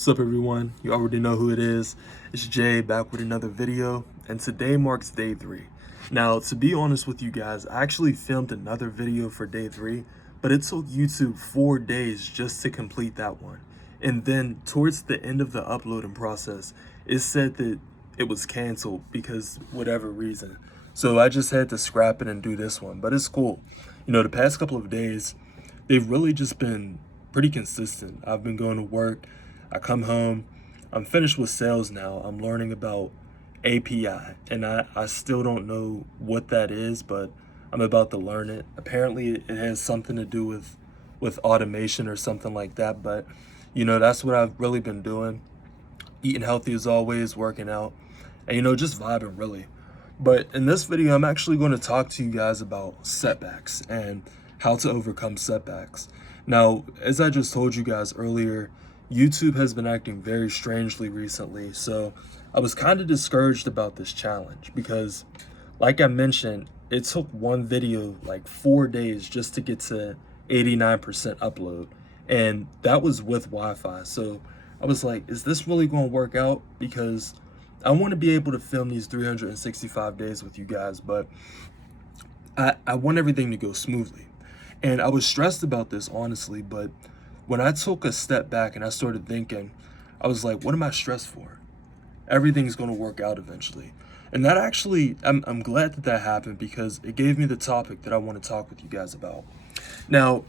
What's up, everyone? You already know who it is. It's Jay back with another video, and today marks day 3. Now, to be honest with you guys, I actually filmed another video for day 3, but it took YouTube 4 days just to complete that one. And then towards the end of the uploading process, it said that it was canceled because whatever reason. So I just had to scrap it and do this one, but it's cool. The past couple of days, they've really just been pretty consistent. I've been going to work. I come home, I'm finished with sales now. I'm learning about API, and I still don't know what that is, but I'm about to learn it. Apparently, it has something to do with automation or something like that, but that's what I've really been doing. Eating healthy as always, working out, and just vibing really. But in this video, I'm actually going to talk to you guys about setbacks and how to overcome setbacks. Now, as I just told you guys earlier, YouTube has been acting very strangely recently, so I was kind of discouraged about this challenge because, like I mentioned, it took one video like 4 days just to get to 89% upload, and that was with Wi-Fi. So I was like, is this really going to work out? Because I want to be able to film these 365 days with you guys, but I want everything to go smoothly. And I was stressed about this, honestly, but when I took a step back and I started thinking, I was like, what am I stressed for? Everything's going to work out eventually. And that actually, I'm glad that happened because it gave me the topic that I want to talk with you guys about. Now,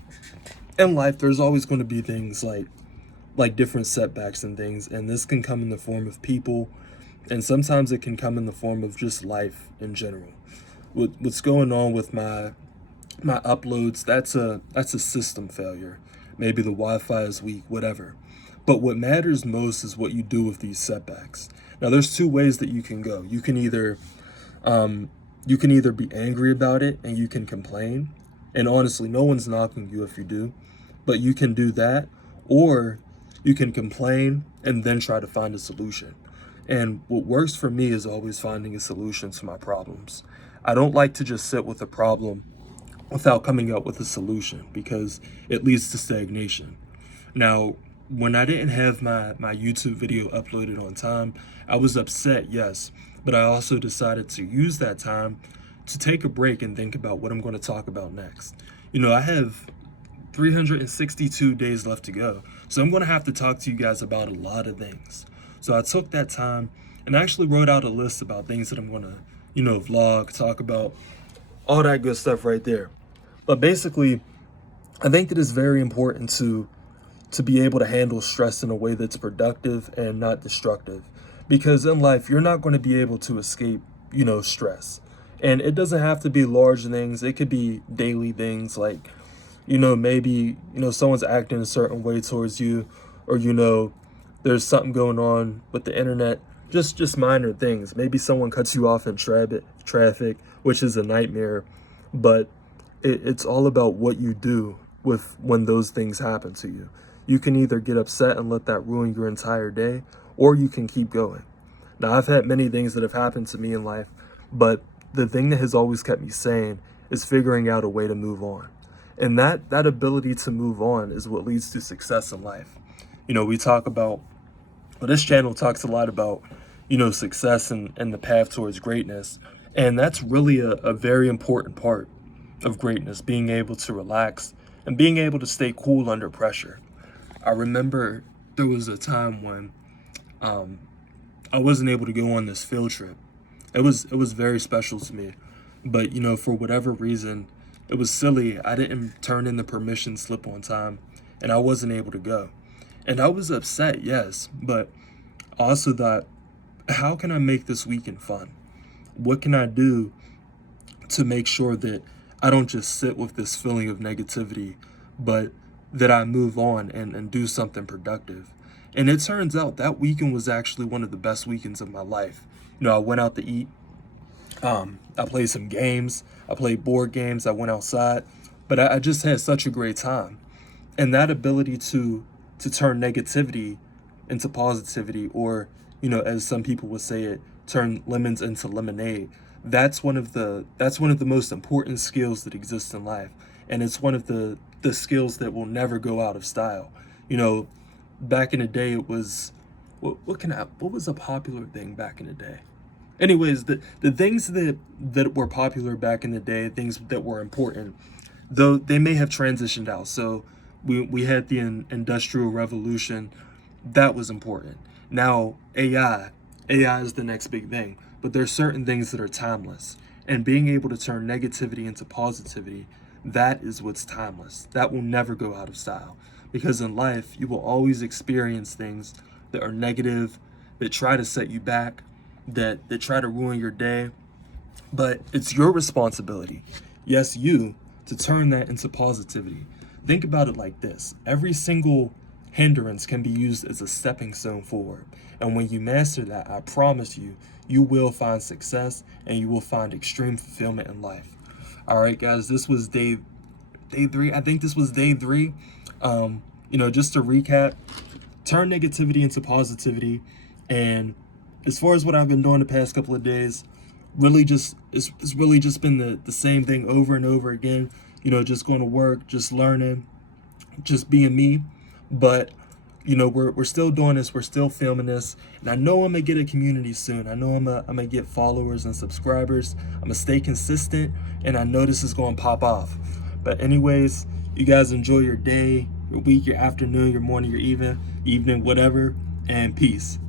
in life, there's always going to be things like different setbacks and things, and this can come in the form of people, and sometimes it can come in the form of just life in general. What's going on with my uploads, that's a system failure. Maybe the Wi-Fi is weak, whatever. But what matters most is what you do with these setbacks. Now, there's 2 ways that you can go. You can either be angry about it and you can complain. And honestly, no one's knocking you if you do. But you can do that, or you can complain and then try to find a solution. And what works for me is always finding a solution to my problems. I don't like to just sit with a problem without coming up with a solution because it leads to stagnation. Now, when I didn't have my YouTube video uploaded on time, I was upset, yes, but I also decided to use that time to take a break and think about what I'm going to talk about next. I have 362 days left to go, so I'm going to have to talk to you guys about a lot of things. So I took that time and actually wrote out a list about things that I'm going to, vlog, talk about, all that good stuff right there. But basically, I think that it's very important to be able to handle stress in a way that's productive and not destructive. Because in life, you're not going to be able to escape, stress. And it doesn't have to be large things. It could be daily things like, maybe, someone's acting a certain way towards you, or, there's something going on with the internet. Just minor things. Maybe someone cuts you off in traffic, which is a nightmare. But it's all about what you do with when those things happen to you. You can either get upset and let that ruin your entire day, or you can keep going. Now, I've had many things that have happened to me in life, but the thing that has always kept me sane is figuring out a way to move on. And that ability to move on is what leads to success in life. We talk about, this channel talks a lot about, success and the path towards greatness. And that's really a very important part of greatness, being able to relax and being able to stay cool under pressure. I remember there was a time when I wasn't able to go on this field trip. It was very special to me, but for whatever reason, it was silly. I didn't turn in the permission slip on time, and I wasn't able to go. And I was upset, yes, but I also thought, how can I make this weekend fun? What can I do to make sure that I don't just sit with this feeling of negativity, but that I move on and do something productive? And it turns out that weekend was actually one of the best weekends of my life. I went out to eat. I played some games. I played board games. I went outside. But I just had such a great time. And that ability to turn negativity into positivity, or, as some people would say it, turn lemons into lemonade. That's one of the most important skills that exist in life. And it's one of the skills that will never go out of style. back in the day it was what was a popular thing back in the day? Anyways, the things that were popular back in the day, things that were important, though they may have transitioned out. So we had the industrial revolution, that was important. Now AI is the next big thing, but there's certain things that are timeless, and being able to turn negativity into positivity, that is what's timeless. That will never go out of style, because in life you will always experience things that are negative, that try to set you back, that try to ruin your day, but it's your responsibility, yes, you, to turn that into positivity. Think about it like this: every single hindrance can be used as a stepping stone forward. And when you master that, I promise you, you will find success and you will find extreme fulfillment in life. All right, guys, this was day three. I think this was day three. Just to recap, turn negativity into positivity. And as far as what I've been doing the past couple of days, really just it's really just been the same thing over and over again. Just going to work, just learning, just being me. But we're still doing this, we're still filming this, and I know I'm gonna get a community soon. I know I'm gonna get followers and subscribers. I'm gonna stay consistent, and I know this is gonna pop off. But anyways, you guys enjoy your day, your week, your afternoon, your morning, your evening, whatever, and peace.